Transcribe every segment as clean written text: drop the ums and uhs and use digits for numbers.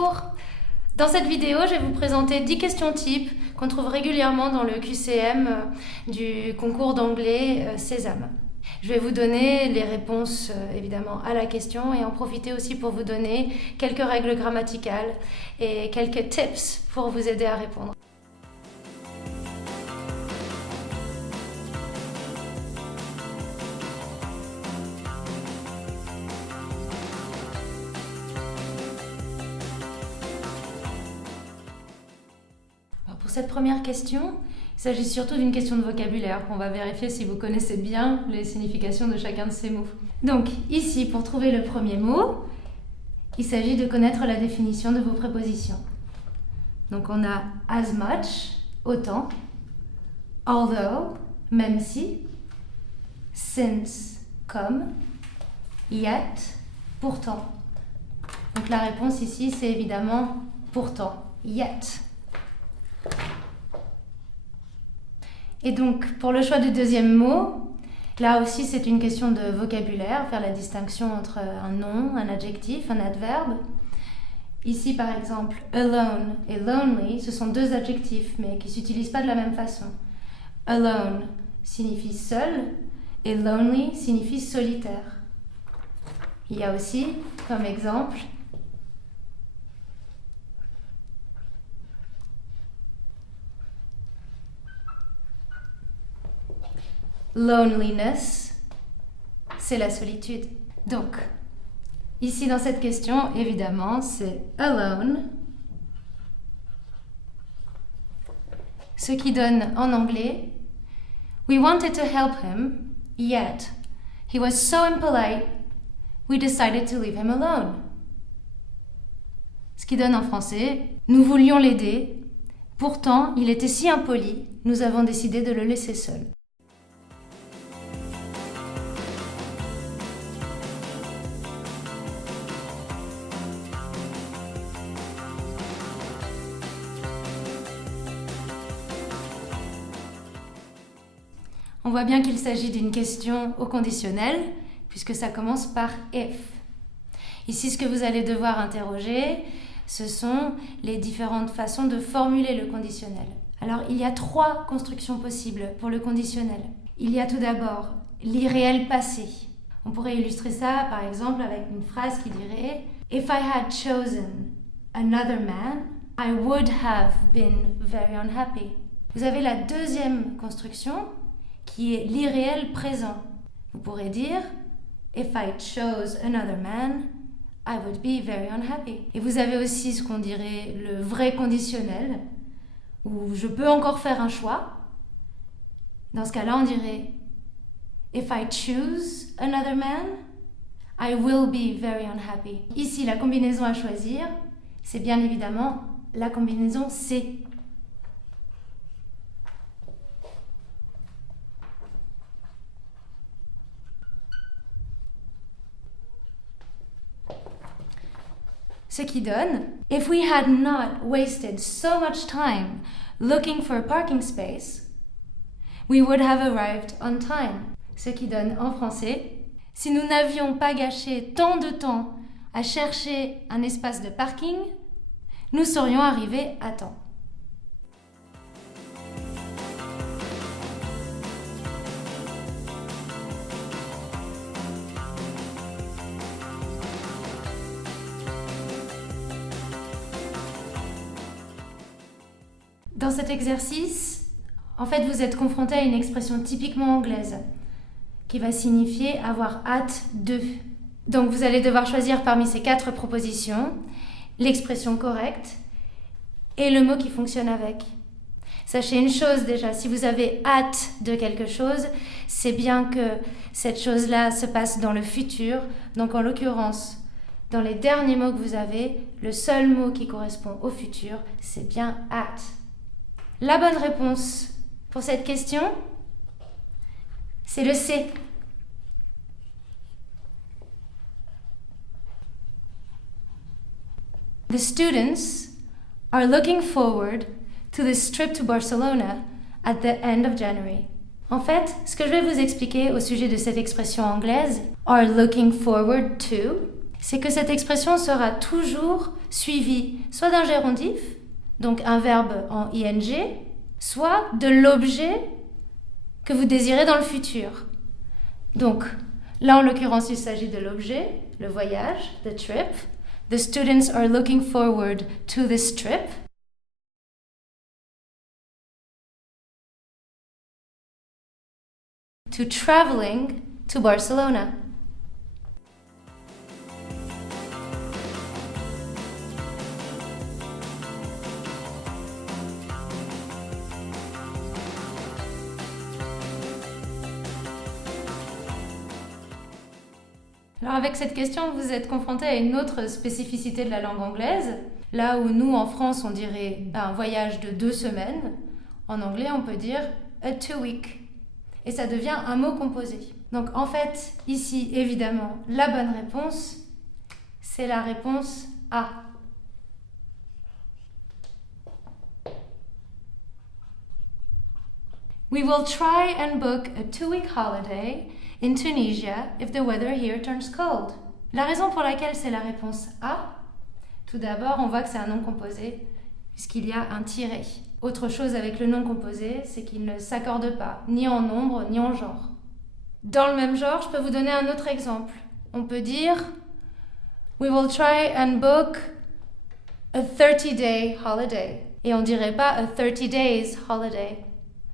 Bonjour! Dans cette vidéo, je vais vous présenter 10 questions types qu'on trouve régulièrement dans le QCM du concours d'anglais Sésame. Je vais vous donner les réponses évidemment à la question et en profiter aussi pour vous donner quelques règles grammaticales et quelques tips pour vous aider à répondre. Pour cette première question, il s'agit surtout d'une question de vocabulaire. On va vérifier si vous connaissez bien les significations de chacun de ces mots. Donc ici, pour trouver le premier mot, il s'agit de connaître la définition de vos prépositions. Donc on a as much, autant, although, même si, since, comme, yet, pourtant. Donc la réponse ici, c'est évidemment pourtant, yet. Et donc, pour le choix du deuxième mot, là aussi c'est une question de vocabulaire, faire la distinction entre un nom, un adjectif, un adverbe. Ici par exemple, alone et lonely, ce sont deux adjectifs mais qui ne s'utilisent pas de la même façon. Alone signifie seul et lonely signifie solitaire. Il y a aussi, comme exemple, loneliness, c'est la solitude. Donc, ici dans cette question, évidemment, c'est alone, ce qui donne en anglais we wanted to help him, yet he was so impolite, we decided to leave him alone. Ce qui donne en français nous voulions l'aider, pourtant il était si impoli, nous avons décidé de le laisser seul. On voit bien qu'il s'agit d'une question au conditionnel, puisque ça commence par if. Ici, ce que vous allez devoir interroger, ce sont les différentes façons de formuler le conditionnel. Alors, il y a 3 constructions possibles pour le conditionnel. Il y a tout d'abord l'irréel passé. On pourrait illustrer ça, par exemple, avec une phrase qui dirait « If I had chosen another man, I would have been very unhappy ». Vous avez la deuxième construction, qui est l'irréel présent. Vous pourrez dire « If I chose another man, I would be very unhappy ». Et vous avez aussi ce qu'on dirait le vrai conditionnel, où je peux encore faire un choix. Dans ce cas-là, on dirait « If I choose another man, I will be very unhappy ». Ici, la combinaison à choisir, c'est bien évidemment la combinaison C. Ce qui donne « If we had not wasted so much time looking for a parking space, we would have arrived on time ». Ce qui donne en français « Si nous n'avions pas gâché tant de temps à chercher un espace de parking, nous serions arrivés à temps ». Dans cet exercice, en fait, vous êtes confronté à une expression typiquement anglaise qui va signifier avoir hâte de. Donc, vous allez devoir choisir parmi ces 4 propositions l'expression correcte et le mot qui fonctionne avec. Sachez une chose déjà, si vous avez hâte de quelque chose, c'est bien que cette chose-là se passe dans le futur. Donc, en l'occurrence, dans les derniers mots que vous avez, le seul mot qui correspond au futur, c'est bien hâte. La bonne réponse pour cette question, c'est le C. The students are looking forward to this trip to Barcelona at the end of January. En fait, ce que je vais vous expliquer au sujet de cette expression anglaise, are looking forward to, c'est que cette expression sera toujours suivi soit d'un gérondif, donc un verbe en ing, soit de l'objet que vous désirez dans le futur. Donc, là en l'occurrence, il s'agit de l'objet, le voyage, the trip. The students are looking forward to this trip. To traveling to Barcelona. Alors avec cette question, vous êtes confronté à une autre spécificité de la langue anglaise. Là où nous, en France, on dirait un voyage de 2 semaines, en anglais, on peut dire a 2-week. Et ça devient un mot composé. Donc en fait, ici, évidemment, la bonne réponse, c'est la réponse A. We will try and book a 2-week holiday in Tunisia if the weather here turns cold. La raison pour laquelle c'est la réponse A, tout d'abord, on voit que c'est un nom composé puisqu'il y a un tiret. Autre chose avec le nom composé, c'est qu'il ne s'accorde pas, ni en nombre, ni en genre. Dans le même genre, je peux vous donner un autre exemple. On peut dire We will try and book a 30-day holiday. Et on ne dirait pas a 30 days holiday.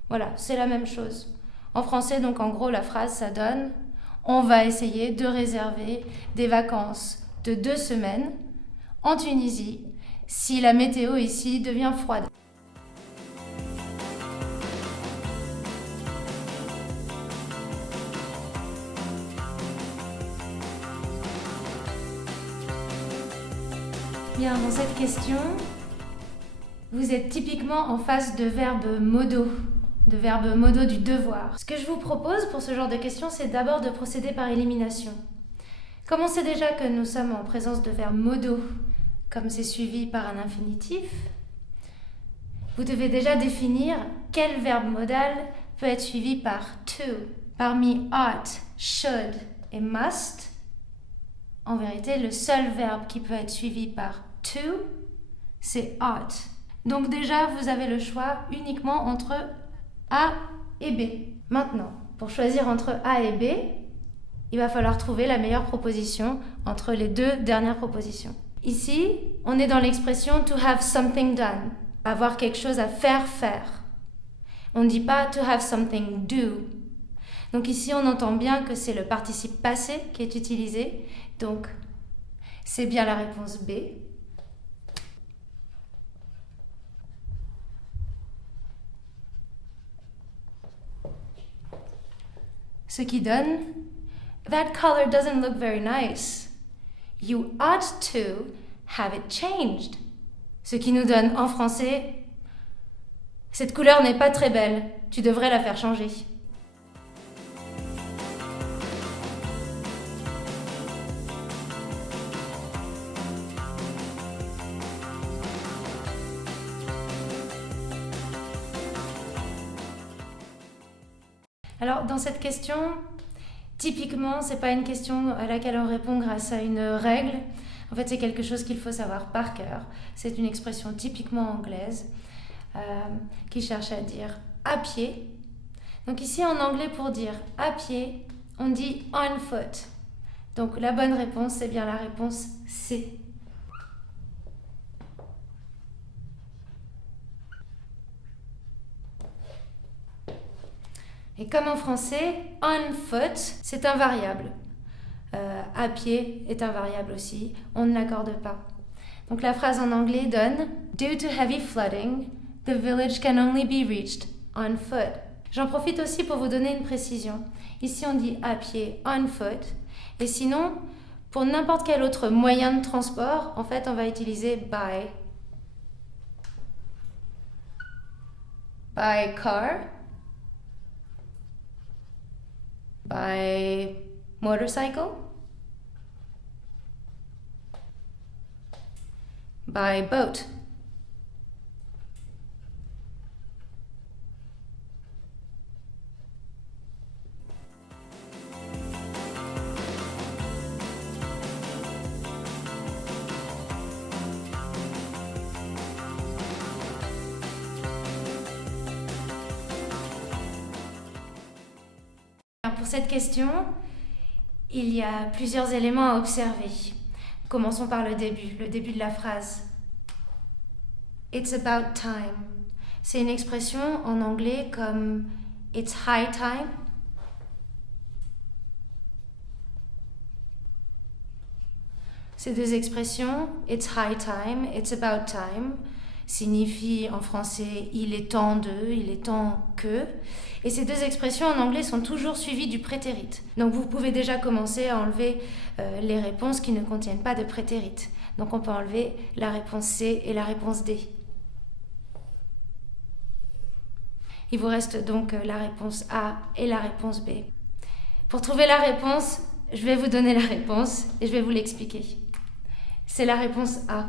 Voilà, c'est la même chose. En français, donc en gros, la phrase, ça donne on va essayer de réserver des vacances de 2 semaines en Tunisie si la météo ici devient froide. Bien, dans cette question, vous êtes typiquement en face de verbes modaux, du devoir. Ce que je vous propose pour ce genre de questions, c'est d'abord de procéder par élimination. Comme on sait déjà que nous sommes en présence de verbes modaux, comme c'est suivi par un infinitif, vous devez déjà définir quel verbe modal peut être suivi par to. Parmi ought, should et must, en vérité, le seul verbe qui peut être suivi par to, c'est ought. Donc déjà, vous avez le choix uniquement entre A et B. Maintenant, pour choisir entre A et B, il va falloir trouver la meilleure proposition entre les 2 dernières propositions. Ici, on est dans l'expression to have something done, avoir quelque chose à faire. On ne dit pas to have something do. Donc ici, on entend bien que c'est le participe passé qui est utilisé. Donc, c'est bien la réponse B. Ce qui donne That color doesn't look very nice. You ought to have it changed. Ce qui nous donne en français Cette couleur n'est pas très belle. Tu devrais la faire changer. Alors, dans cette question, typiquement, c'est pas une question à laquelle on répond grâce à une règle. En fait, c'est quelque chose qu'il faut savoir par cœur. C'est une expression typiquement anglaise qui cherche à dire à pied. Donc ici, en anglais, pour dire à pied, on dit on foot. Donc la bonne réponse, c'est bien la réponse C. Et comme en français, on foot, c'est un variable. À pied est un variable aussi, on ne l'accorde pas. Donc la phrase en anglais donne Due to heavy flooding, the village can only be reached on foot. J'en profite aussi pour vous donner une précision. Ici on dit à pied, on foot. Et sinon, pour n'importe quel autre moyen de transport, en fait on va utiliser by. By car. By motorcycle, by boat. cette question, il y a plusieurs éléments à observer. Commençons par le début de la phrase. It's about time. C'est une expression en anglais comme it's high time. Ces deux expressions, it's high time, it's about time, signifient en français il est temps de, il est temps que. Et ces deux expressions en anglais sont toujours suivies du prétérit. Donc vous pouvez déjà commencer à enlever les réponses qui ne contiennent pas de prétérit. Donc on peut enlever la réponse C et la réponse D. Il vous reste donc la réponse A et la réponse B. Pour trouver la réponse, je vais vous donner la réponse et je vais vous l'expliquer. C'est la réponse A.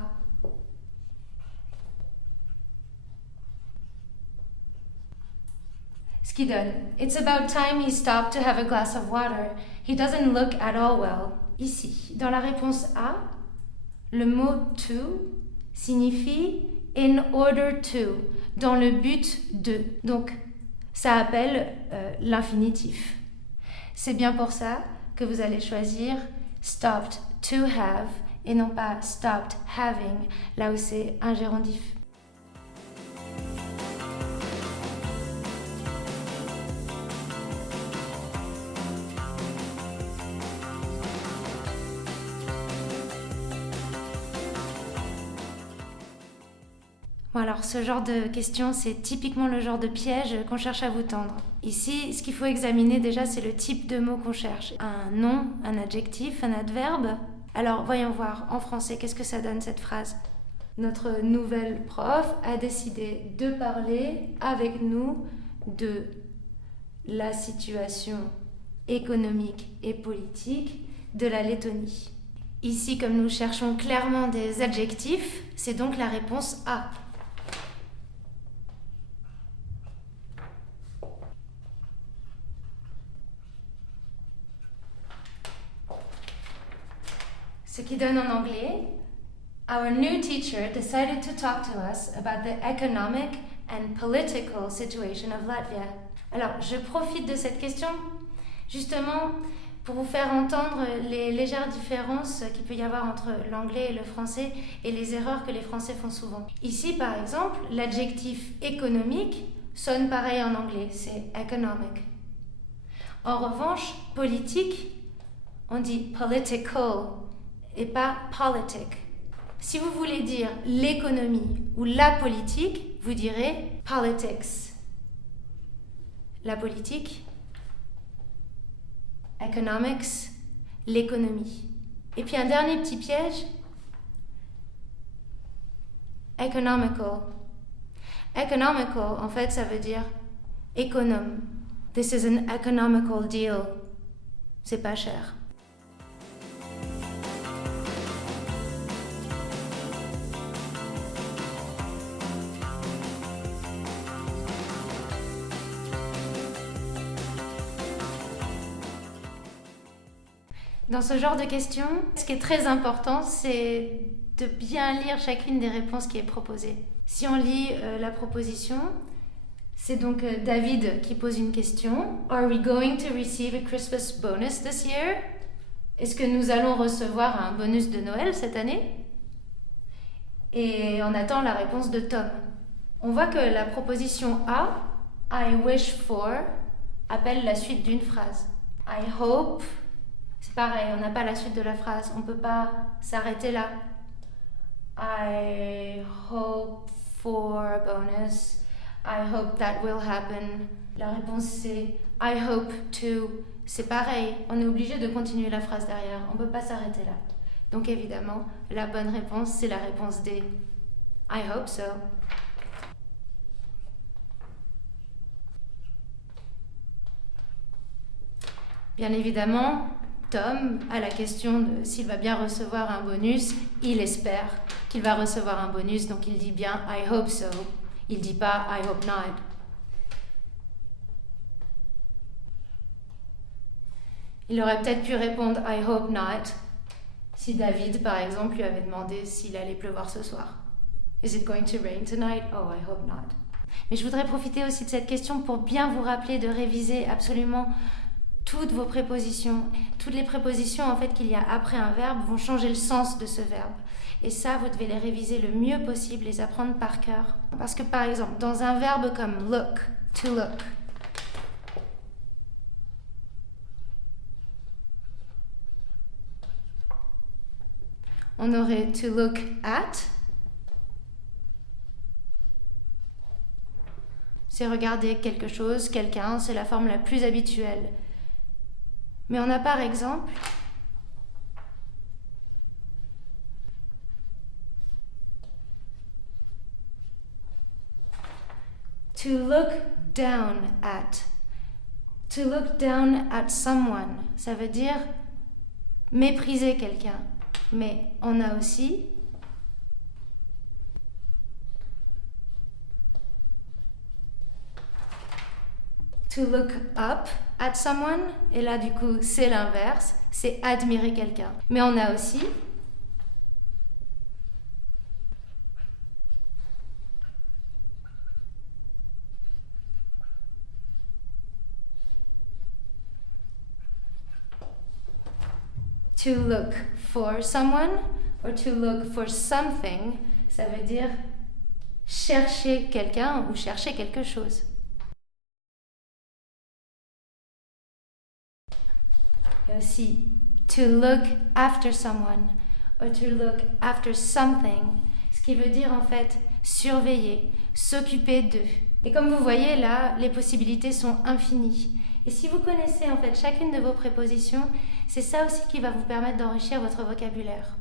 Ce qui donne It's about time he stopped to have a glass of water. He doesn't look at all well. Ici, dans la réponse A, le mot to signifie in order to, dans le but de. Donc, ça appelle l'infinitif. C'est bien pour ça que vous allez choisir stopped to have et non pas stopped having, là où c'est un gérondif. Bon alors, ce genre de question, c'est typiquement le genre de piège qu'on cherche à vous tendre. Ici, ce qu'il faut examiner déjà, c'est le type de mot qu'on cherche. Un nom, un adjectif, un adverbe. Alors, voyons voir, en français, qu'est-ce que ça donne cette phrase ? Notre nouvelle prof a décidé de parler avec nous de la situation économique et politique de la Lettonie. Ici, comme nous cherchons clairement des adjectifs, c'est donc la réponse A. Ce qui donne en anglais, Our new teacher decided to talk to us about the economic and political situation of Latvia. Alors, je profite de cette question justement pour vous faire entendre les légères différences qu'il peut y avoir entre l'anglais et le français et les erreurs que les Français font souvent. Ici, par exemple, l'adjectif économique sonne pareil en anglais, c'est economic. En revanche, politique, on dit political et pas politic. Si vous voulez dire l'économie ou la politique, vous direz politics. La politique, economics, l'économie. Et puis un dernier petit piège, economical. Economical, en fait, ça veut dire économe. This is an economical deal. C'est pas cher. Dans ce genre de questions, ce qui est très important, c'est de bien lire chacune des réponses qui est proposée. Si on lit la proposition, c'est donc David qui pose une question. Are we going to receive a Christmas bonus this year? Est-ce que nous allons recevoir un bonus de Noël cette année? Et on attend la réponse de Tom. On voit que la proposition A, I wish for, appelle la suite d'une phrase. I hope. C'est pareil, on n'a pas la suite de la phrase, on ne peut pas s'arrêter là. I hope for a bonus. I hope that will happen. La réponse c'est I hope to. C'est pareil, on est obligé de continuer la phrase derrière, on ne peut pas s'arrêter là. Donc évidemment, la bonne réponse c'est la réponse D. I hope so. Bien évidemment, Tom, à la question de s'il va bien recevoir un bonus, il espère qu'il va recevoir un bonus, donc il dit bien I hope so. Il dit pas I hope not. Il aurait peut-être pu répondre I hope not si David, par exemple, lui avait demandé s'il allait pleuvoir ce soir. Is it going to rain tonight? Oh, I hope not. Mais je voudrais profiter aussi de cette question pour bien vous rappeler de réviser absolument toutes vos prépositions, toutes les prépositions en fait qu'il y a après un verbe vont changer le sens de ce verbe. Et ça, vous devez les réviser le mieux possible, les apprendre par cœur. Parce que par exemple, dans un verbe comme look, to look, on aurait to look at, c'est regarder quelque chose, quelqu'un, c'est la forme la plus habituelle. Mais on a par exemple to look down at. To look down at someone, ça veut dire mépriser quelqu'un. Mais on a aussi to look up at someone, et là du coup c'est l'inverse, c'est admirer quelqu'un. Mais on a aussi to look for someone or to look for something, ça veut dire chercher quelqu'un ou chercher quelque chose. Et aussi to look after someone or to look after something, ce qui veut dire en fait surveiller, s'occuper d'eux. Et comme vous voyez là, les possibilités sont infinies. Et si vous connaissez en fait chacune de vos prépositions, c'est ça aussi qui va vous permettre d'enrichir votre vocabulaire.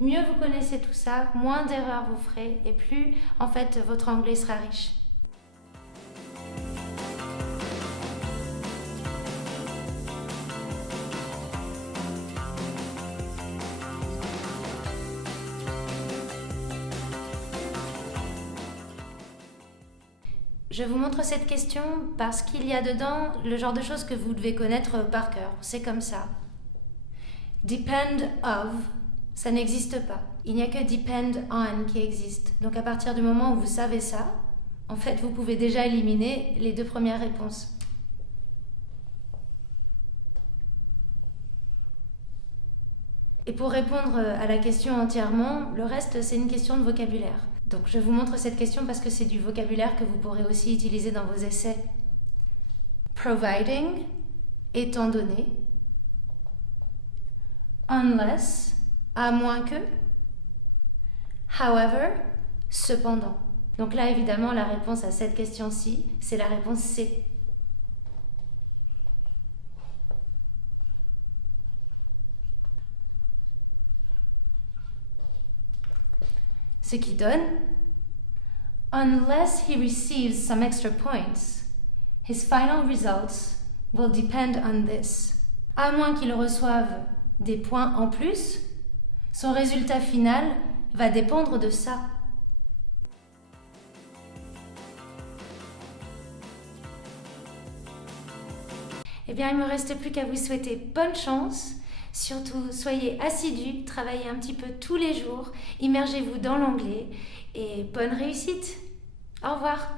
Mieux vous connaissez tout ça, moins d'erreurs vous ferez et plus en fait votre anglais sera riche. Je vous montre cette question parce qu'il y a dedans le genre de choses que vous devez connaître par cœur. C'est comme ça. Depend of, ça n'existe pas. Il n'y a que depend on qui existe. Donc à partir du moment où vous savez ça, en fait, vous pouvez déjà éliminer les deux premières réponses. Et pour répondre à la question entièrement, le reste, c'est une question de vocabulaire. Donc je vous montre cette question parce que c'est du vocabulaire que vous pourrez aussi utiliser dans vos essais. Providing, étant donné. Unless, à moins que. However, cependant. Donc là, évidemment, la réponse à cette question-ci, c'est la réponse C. Ce qui donne Unless he receives some extra points, his final results will depend on this. À moins qu'il reçoive des points en plus, son résultat final va dépendre de ça. Eh bien, il ne me reste plus qu'à vous souhaiter bonne chance. Surtout, soyez assidus, travaillez un petit peu tous les jours, immergez-vous dans l'anglais et bonne réussite. Au revoir.